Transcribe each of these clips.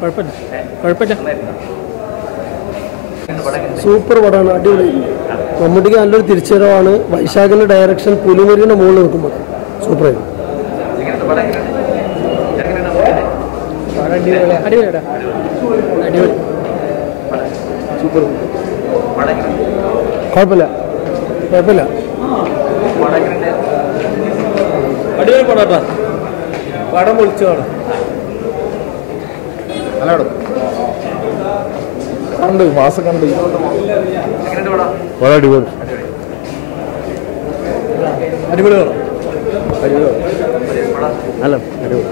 കുഴപ്പമില്ല കുഴപ്പമില്ല. സൂപ്പർ പടമാണ്, അടിപൊളി. മമ്മൂട്ടിക്ക് നല്ലൊരു തിരിച്ചുവരവാണ്. വൈശാഖിന്റെ ഡയറക്ഷൻ പുലിമുരുകന്റെ മുകളിൽ നിൽക്കുമ്പോൾ സൂപ്പറായിരുന്നു. അടിപൊളിയാടാ, അടിപൊളി, സൂപ്പർ. കുഴപ്പമില്ല കുഴപ്പമില്ല, അടിപൊളി പടാട്ടാ. പടം പൊളിച്ചോടാ. നല്ല പടം കണ്ട് മാസം കണ്ട് വളരെ അടിപൊളി അടിപൊളി പടം. അല്ല അടിപൊളി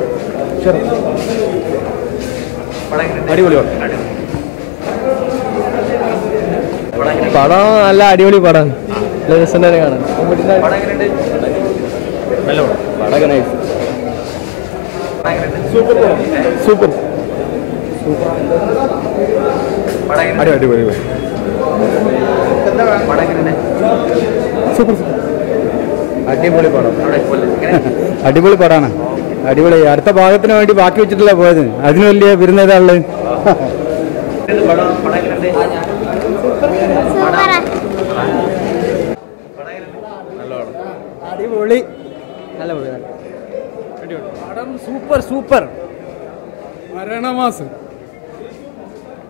അടിപൊളി പടം നല്ല അടിപൊളി പടം. രസം തന്നെ കാണാൻ. നല്ല പടം പടം സൂപ്പർ സൂപ്പർ അടിപൊളി സൂപ്പർ അടിപൊളി പടം അടിപൊളി പടമാണ്. അടിപൊളി. അടുത്ത ഭാഗത്തിന് വേണ്ടി ബാക്കി വെച്ചിട്ടല്ല പോയത്. അതിന് വലിയ വിരുന്നേതാളുള്ളത്. അടിപൊളി, നല്ല പടം. Super super. മരണമാസം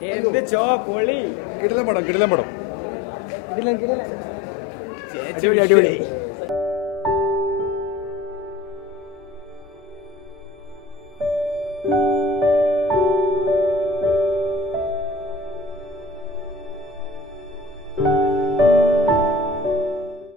എന്ത് പൊളി. കിടിലം പടം കിടിലം പടം അടിപൊളി അടിപൊളി.